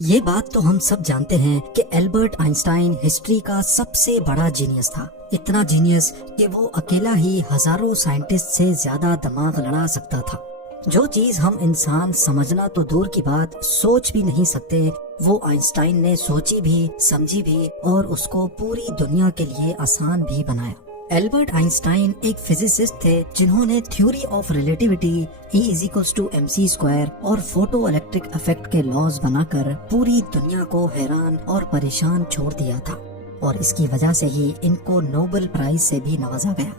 یہ بات تو ہم سب جانتے ہیں کہ البرٹ آئنسٹائن ہسٹری کا سب سے بڑا جینیس تھا، اتنا جینیس کہ وہ اکیلا ہی ہزاروں سائنٹسٹ سے زیادہ دماغ لڑا سکتا تھا۔ جو چیز ہم انسان سمجھنا تو دور کی بات سوچ بھی نہیں سکتے، وہ آئنسٹائن نے سوچی بھی، سمجھی بھی اور اس کو پوری دنیا کے لیے آسان بھی بنایا۔ البرٹ آئنسٹائن ایک فزسسٹ تھے جنہوں نے تھیوری آف ریلیٹیوٹی، E=mc² اور فوٹو الیکٹرک افیکٹ کے لاز بنا کر پوری دنیا کو حیران اور پریشان چھوڑ دیا تھا، اور اس کی وجہ سے ہی ان کو نوبل پرائز سے بھی نوازا گیا۔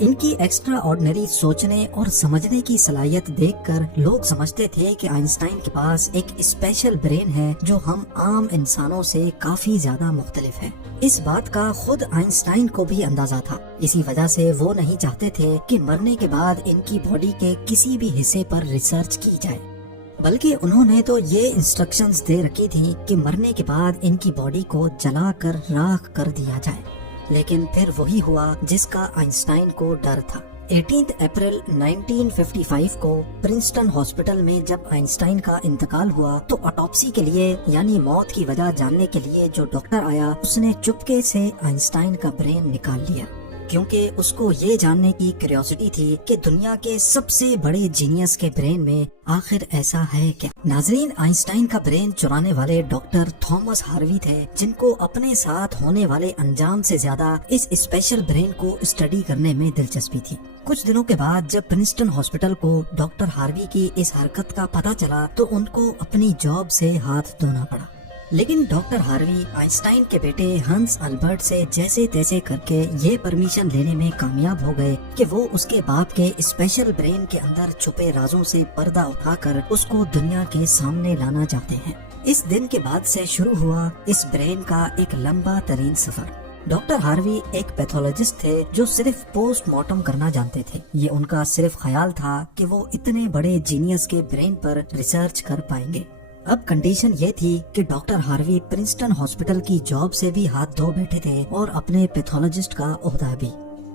ان کی ایکسٹرا آرڈنری سوچنے اور سمجھنے کی صلاحیت دیکھ کر لوگ سمجھتے تھے کہ آئنسٹائن کے پاس ایک اسپیشل برین ہے جو ہم عام انسانوں سے کافی زیادہ مختلف ہے۔ اس بات کا خود آئنسٹائن کو بھی اندازہ تھا، اسی وجہ سے وہ نہیں چاہتے تھے کہ مرنے کے بعد ان کی باڈی کے کسی بھی حصے پر ریسرچ کی جائے، بلکہ انہوں نے تو یہ انسٹرکشنز دے رکھی تھی کہ مرنے کے بعد ان کی باڈی کو جلا کر راکھ کر دیا جائے۔ لیکن پھر وہی ہوا جس کا آئنسٹائن کو ڈر تھا۔ 18 اپریل 1955 کو پرنسٹن ہاسپٹل میں جب آئنسٹائن کا انتقال ہوا تو آٹوپسی کے لیے یعنی موت کی وجہ جاننے کے لیے جو ڈاکٹر آیا اس نے چپکے سے آئنسٹائن کا برین نکال لیا، کیونکہ اس کو یہ جاننے کی کیوریوسٹی تھی کہ دنیا کے سب سے بڑے جینیس کے برین میں آخر ایسا ہے کیا۔ ناظرین، آئنسٹائن کا برین چرانے والے ڈاکٹر تھامس ہاروی تھے، جن کو اپنے ساتھ ہونے والے انجام سے زیادہ اس اسپیشل برین کو اسٹڈی کرنے میں دلچسپی تھی۔ کچھ دنوں کے بعد جب پرنسٹن ہاسپٹل کو ڈاکٹر ہاروی کی اس حرکت کا پتہ چلا تو ان کو اپنی جاب سے ہاتھ دھونا پڑا، لیکن ڈاکٹر ہاروی آئنسٹائن کے بیٹے ہنس البرٹ سے جیسے تیسے کر کے یہ پرمیشن لینے میں کامیاب ہو گئے کہ وہ اس کے باپ کے اسپیشل برین کے اندر چھپے رازوں سے پردہ اٹھا کر اس کو دنیا کے سامنے لانا چاہتے ہیں۔ اس دن کے بعد سے شروع ہوا اس برین کا ایک لمبا ترین سفر۔ ڈاکٹر ہاروی ایک پیتھولوجسٹ تھے جو صرف پوسٹ مارٹم کرنا جانتے تھے۔ یہ ان کا صرف خیال تھا کہ وہ اتنے بڑے جینیس کے برین پر ریسرچ کر پائیں گے۔ اب کنڈیشن یہ تھی کہ ڈاکٹر ہاروی پرنسٹن ہاسپٹل کی جاب سے بھی ہاتھ دھو بیٹھے تھے اور اپنے پیتھولوجسٹ کا عہدہ بھی۔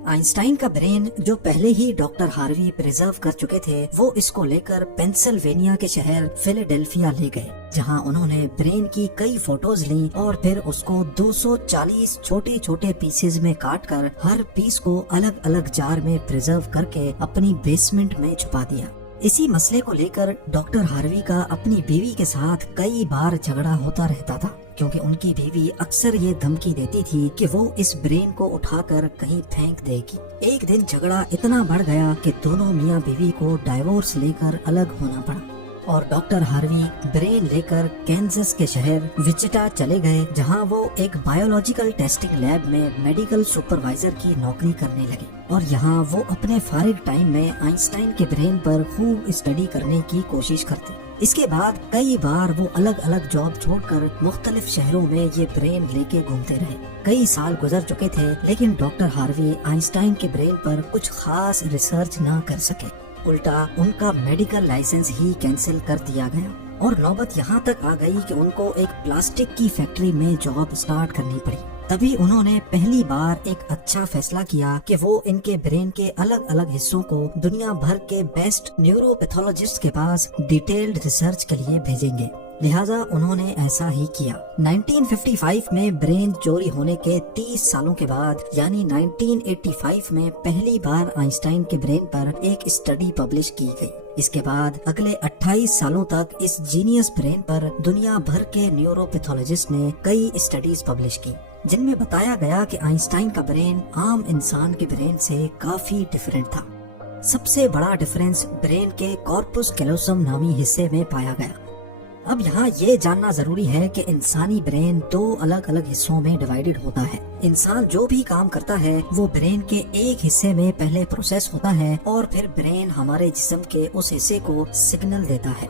آئنسٹائن کا برین جو پہلے ہی ڈاکٹر ہاروی پریزرو کر چکے تھے، وہ اس کو لے کر پینسلوینیا کے شہر فیلاڈیلفیا لے گئے، جہاں انہوں نے برین کی کئی فوٹوز لیں اور پھر اس کو 240 چھوٹے چھوٹے پیسز میں کاٹ کر ہر پیس کو الگ الگ جار میں پریزرو کر کے اپنی بیسمنٹ میں چھپا دیا۔ اسی مسئلے کو لے کر ڈاکٹر ہاروی کا اپنی بیوی کے ساتھ کئی بار جھگڑا ہوتا رہتا تھا، کیونکہ ان کی بیوی اکثر یہ دھمکی دیتی تھی کہ وہ اس برین کو اٹھا کر کہیں پھینک دے گی۔ ایک دن جھگڑا اتنا بڑھ گیا کہ دونوں میاں بیوی کو ڈائیورس لے کر الگ ہونا پڑا، اور ڈاکٹر ہاروی برین لے کر کینزس کے شہر وچٹا چلے گئے، جہاں وہ ایک بایولوجیکل ٹیسٹنگ لیب میں میڈیکل سپروائزر کی نوکری کرنے لگے، اور یہاں وہ اپنے فارغ ٹائم میں آئنسٹائن کے برین پر خوب اسٹڈی کرنے کی کوشش کرتے۔ اس کے بعد کئی بار وہ الگ الگ جاب چھوڑ کر مختلف شہروں میں یہ برین لے کے گھومتے رہے۔ کئی سال گزر چکے تھے لیکن ڈاکٹر ہاروی آئنسٹائن کے برین پر کچھ خاص ریسرچ نہ کر سکے، الٹا ان کا میڈیکل لائسنس ہی کینسل کر دیا گیا، اور نوبت یہاں تک آ گئی کہ ان کو ایک پلاسٹک کی فیکٹری میں جاب سٹارٹ کرنی پڑی۔ تبھی انہوں نے پہلی بار ایک اچھا فیصلہ کیا کہ وہ ان کے برین کے الگ الگ حصوں کو دنیا بھر کے بیسٹ نیورو پیتھولوجسٹ کے پاس ڈیٹیلڈ ریسرچ کے لیے بھیجیں گے، لہٰذا انہوں نے ایسا ہی کیا۔ 1955 میں برین چوری ہونے کے 30 سالوں کے بعد یعنی 1985 میں پہلی بار آئنسٹائن کے برین پر ایک اسٹڈی پبلش کی گئی۔ اس کے بعد اگلے 28 سالوں تک اس جینیس برین پر دنیا بھر کے نیورو پیتھولوجسٹ نے کئی اسٹڈیز پبلش کی، جن میں بتایا گیا کہ آئنسٹائن کا برین عام انسان کے برین سے کافی ڈیفرنٹ تھا۔ سب سے بڑا ڈیفرنس برین کے کارپس کیلوسم نامی حصے میں پایا گیا۔ اب یہاں یہ جاننا ضروری ہے کہ انسانی برین 2 الگ الگ حصوں میں ڈیوائیڈڈ ہوتا ہے۔ انسان جو بھی کام کرتا ہے وہ برین کے ایک حصے میں پہلے پروسیس ہوتا ہے، اور پھر برین ہمارے جسم کے اس حصے کو سگنل دیتا ہے۔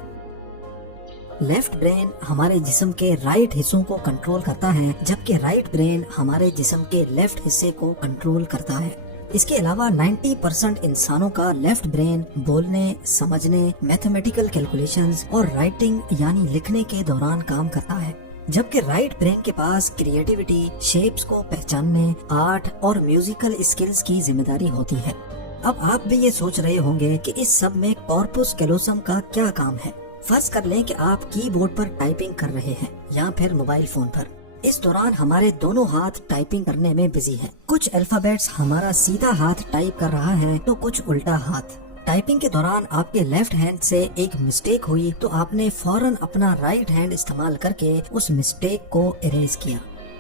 لیفٹ برین ہمارے جسم کے رائٹ حصوں کو کنٹرول کرتا ہے، جبکہ رائٹ برین ہمارے جسم کے لیفٹ حصے کو کنٹرول کرتا ہے۔ اس کے علاوہ 90% انسانوں کا لیفٹ برین بولنے، سمجھنے، میتھمیٹیکل کیلکولیشنز اور رائٹنگ یعنی لکھنے کے دوران کام کرتا ہے، جبکہ رائٹ برین کے پاس کریٹیوٹی، شیپس کو پہچاننے، آرٹ اور میوزیکل اسکلز کی ذمہ داری ہوتی ہے۔ اب آپ بھی یہ سوچ رہے ہوں گے کہ اس سب میں کارپس کیلوسم کا کیا کام ہے۔ فرض کر لیں کہ آپ کی بورڈ پر ٹائپنگ کر رہے ہیں یا پھر موبائل فون پر. اس دوران ہمارے دونوں ہاتھ ٹائپنگ کرنے میں بزی ہیں. کچھ الفابیٹس ہمارا سیدھا ہاتھ ٹائپ کر رہا ہے تو کچھ الٹا ہاتھ. ٹائپنگ کے دوران آپ کے لیفٹ ہینڈ سے ایک مسٹیک ہوئی تو آپ نے فوراً اپنا رائٹ ہینڈ استعمال کر کے اس مسٹیک کو اریز کیا.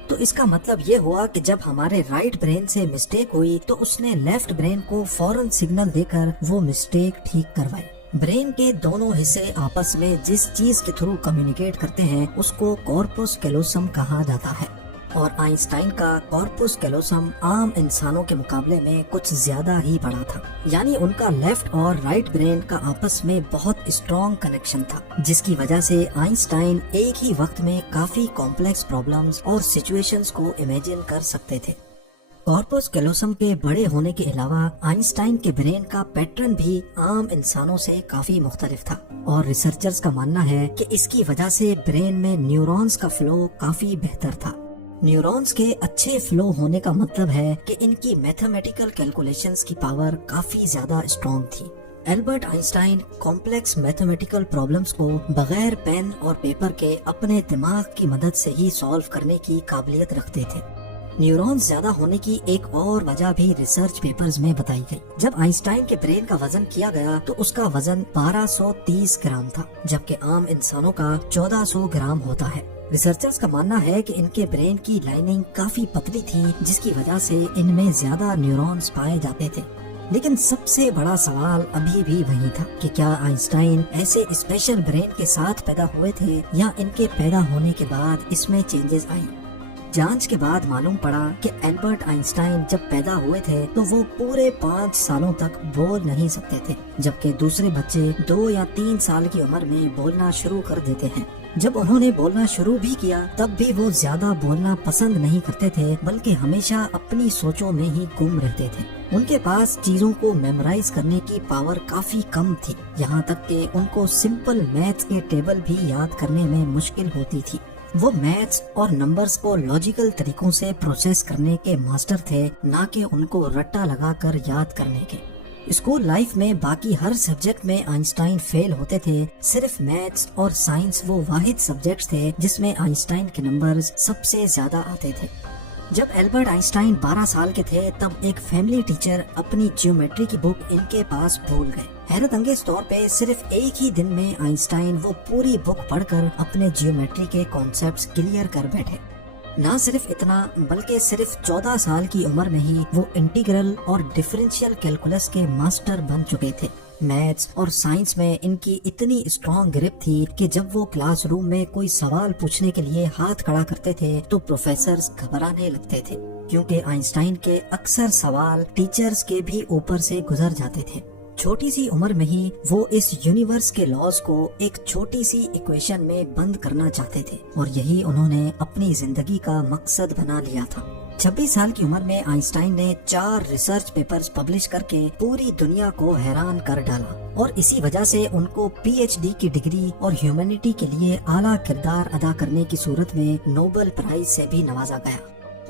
تو اس کا مطلب یہ ہوا کہ جب ہمارے رائٹ برین سے مسٹیک ہوئی تو اس نے لیفٹ برین کو فوراً سگنل دے کر وہ مسٹیک ٹھیک کروائی. برین کے دونوں حصے آپس میں جس چیز کے تھرو کمیونیکیٹ کرتے ہیں اس کو کارپس کیلوسم کہا جاتا ہے. اور آئنسٹائن کا کارپس کیلوسم عام انسانوں کے مقابلے میں کچھ زیادہ ہی بڑا تھا. یعنی ان کا لیفٹ اور رائٹ برین کا آپس میں بہت اسٹرانگ کنیکشن تھا، جس کی وجہ سے آئنسٹائن ایک ہی وقت میں کافی کمپلیکس پرابلمز اور سچویشنز کو امیجن کر سکتے تھے. کارپس کیلوسم کے بڑے ہونے کے علاوہ آئنسٹائن کے برین کا پیٹرن بھی عام انسانوں سے کافی مختلف تھا، اور ریسرچرز کا ماننا ہے کہ اس کی وجہ سے برین میں نیورونز کا فلو کافی بہتر تھا. نیورونز کے اچھے فلو ہونے کا مطلب ہے کہ ان کی میتھمیٹیکل کیلکولیشنز کی پاور کافی زیادہ اسٹرانگ تھی. Albert Einstein complex mathematical problems کو بغیر پین اور پیپر کے اپنے دماغ کی مدد سے ہی سالو کرنے کی قابلیت رکھتے تھے. نیورونز زیادہ ہونے کی ایک اور وجہ بھی ریسرچ پیپرز میں بتائی گئی. جب آئنسٹائن کے برین کا وزن کیا گیا تو اس کا وزن 1230 گرام تھا، جبکہ عام انسانوں کا 1400 گرام ہوتا ہے. ریسرچرز کا ماننا ہے کہ ان کے برین کی لائننگ کافی پتلی تھی، جس کی وجہ سے ان میں زیادہ نیورونز پائے جاتے تھے. لیکن سب سے بڑا سوال ابھی بھی وہی تھا کہ کیا آئنسٹائن ایسے اسپیشل برین کے ساتھ پیدا ہوئے تھے یا ان کے پیدا ہونے کے بعد اس میں چینجز آئی. جانچ کے بعد معلوم پڑا کہ البرٹ آئنسٹائن جب پیدا ہوئے تھے تو وہ پورے 5 سالوں تک بول نہیں سکتے تھے، جبکہ دوسرے بچے 2 یا 3 سال کی عمر میں بولنا شروع کر دیتے ہیں. جب انہوں نے بولنا شروع بھی کیا تب بھی وہ زیادہ بولنا پسند نہیں کرتے تھے، بلکہ ہمیشہ اپنی سوچوں میں ہی گم رہتے تھے. ان کے پاس چیزوں کو میمورائز کرنے کی پاور کافی کم تھی، یہاں تک کہ ان کو سمپل میتھس کے ٹیبل بھی یاد کرنے میں مشکل ہوتی تھی. وہ میتھس اور نمبرز کو لاجیکل طریقوں سے پروسیس کرنے کے ماسٹر تھے، نہ کہ ان کو رٹا لگا کر یاد کرنے کے. اسکول لائف میں باقی ہر سبجیکٹ میں آئنسٹائن فیل ہوتے تھے، صرف میتھس اور سائنس وہ واحد سبجیکٹس تھے جس میں آئنسٹائن کے نمبرز سب سے زیادہ آتے تھے. جب البرٹ آئنسٹائن 12 سال کے تھے تب ایک فیملی ٹیچر اپنی جیومیٹری کی بک ان کے پاس بھول گئے. حیرت انگیز طور پہ صرف ایک ہی دن میں آئنسٹائن وہ پوری بک پڑھ کر اپنے جیومیٹری کے کانسیپٹس کلیئر کر بیٹھے. نہ صرف اتنا بلکہ صرف 14 سال کی عمر میں ہی وہ انٹیگرل اور ڈفرینشیل کیلکولس کے ماسٹر بن چکے تھے. میتھس اور سائنس میں ان کی اتنی اسٹرانگ گرپ تھی کہ جب وہ کلاس روم میں کوئی سوال پوچھنے کے لیے ہاتھ کھڑا کرتے تھے تو پروفیسرز گھبرانے لگتے تھے، کیونکہ آئنسٹائن کے اکثر سوال ٹیچرز کے بھی اوپر سے گزر جاتے تھے. چھوٹی سی عمر میں ہی وہ اس یونیورس کے لاز کو ایک چھوٹی سی ایکویشن میں بند کرنا چاہتے تھے، اور یہی انہوں نے اپنی زندگی کا مقصد بنا لیا تھا. 26 سال کی عمر میں آئنسٹائن نے 4 ریسرچ پیپرز پبلش کر کے پوری دنیا کو حیران کر ڈالا، اور اسی وجہ سے ان کو PhD کی ڈگری اور ہیومینٹی کے لیے اعلیٰ کردار ادا کرنے کی صورت میں نوبل پرائز سے بھی نوازا گیا.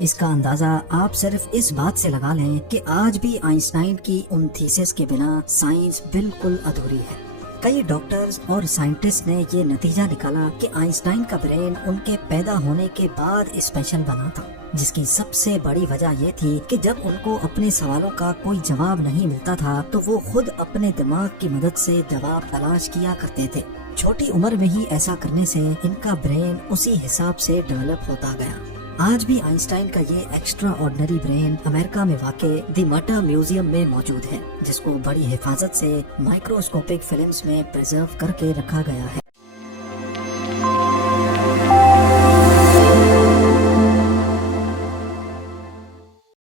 اس کا اندازہ آپ صرف اس بات سے لگا لیں کہ آج بھی آئنسٹائن کی ان تھیسس کے بنا سائنس بالکل ادھوری ہے. کئی ڈاکٹرز اور سائنٹسٹ نے یہ نتیجہ نکالا کہ آئنسٹائن کا برین ان کے پیدا ہونے کے بعد اسپیشل بنا تھا، جس کی سب سے بڑی وجہ یہ تھی کہ جب ان کو اپنے سوالوں کا کوئی جواب نہیں ملتا تھا تو وہ خود اپنے دماغ کی مدد سے جواب تلاش کیا کرتے تھے. چھوٹی عمر میں ہی ایسا کرنے سے ان کا برین اسی حساب سے ڈیولپ ہوتا گیا. آج بھی آئنسٹائن کا یہ ایکسٹرا آرڈنری برین امریکہ میں واقع دی مٹر میوزیم میں موجود ہے، جس کو بڑی حفاظت سے مائکروسکوپک فلمز میں پرزرو کر کے رکھا گیا ہے.